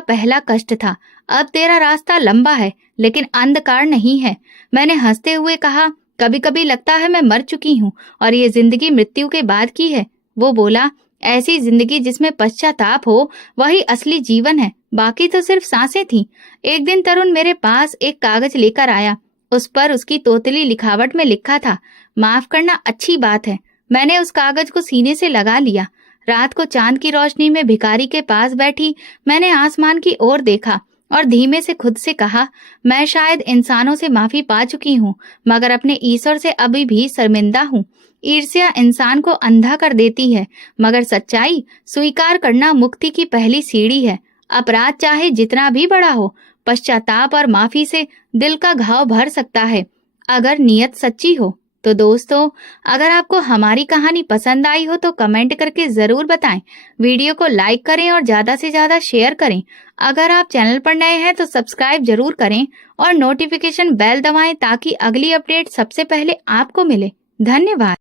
पहला कष्ट था। अब तेरा रास्ता लंबा है, लेकिन अंधकार नहीं है। मैंने हंसते हुए कहा, कभी कभी लगता है मैं मर चुकी हूँ और ये जिंदगी मृत्यु के बाद की है। वो बोला, ऐसी जिंदगी जिसमें पश्चाताप हो वही असली जीवन है, बाकी तो सिर्फ सांसें थीं। एक दिन तरुण मेरे पास एक कागज लेकर आया। उस पर उसकी तोतली लिखावट में लिखा था, माफ करना अच्छी बात है। मैंने उस कागज को सीने से लगा लिया। रात को चांद की रोशनी में भिखारी के पास बैठी मैंने आसमान की ओर देखा और धीमे से खुद से कहा, मैं शायद इंसानों से माफी पा चुकी हूँ, मगर अपने ईश्वर से अभी भी शर्मिंदा हूँ। ईर्ष्या इंसान को अंधा कर देती है, मगर सच्चाई स्वीकार करना मुक्ति की पहली सीढ़ी है। अपराध चाहे जितना भी बड़ा हो, पश्चाताप और माफी से दिल का घाव भर सकता है, अगर नीयत सच्ची हो। तो दोस्तों, अगर आपको हमारी कहानी पसंद आई हो तो कमेंट करके जरूर बताएं। वीडियो को लाइक करें और ज्यादा से ज्यादा शेयर करें। अगर आप चैनल पर नए हैं तो सब्सक्राइब जरूर करें और नोटिफिकेशन बेल दबाएं ताकि अगली अपडेट सबसे पहले आपको मिले। धन्यवाद।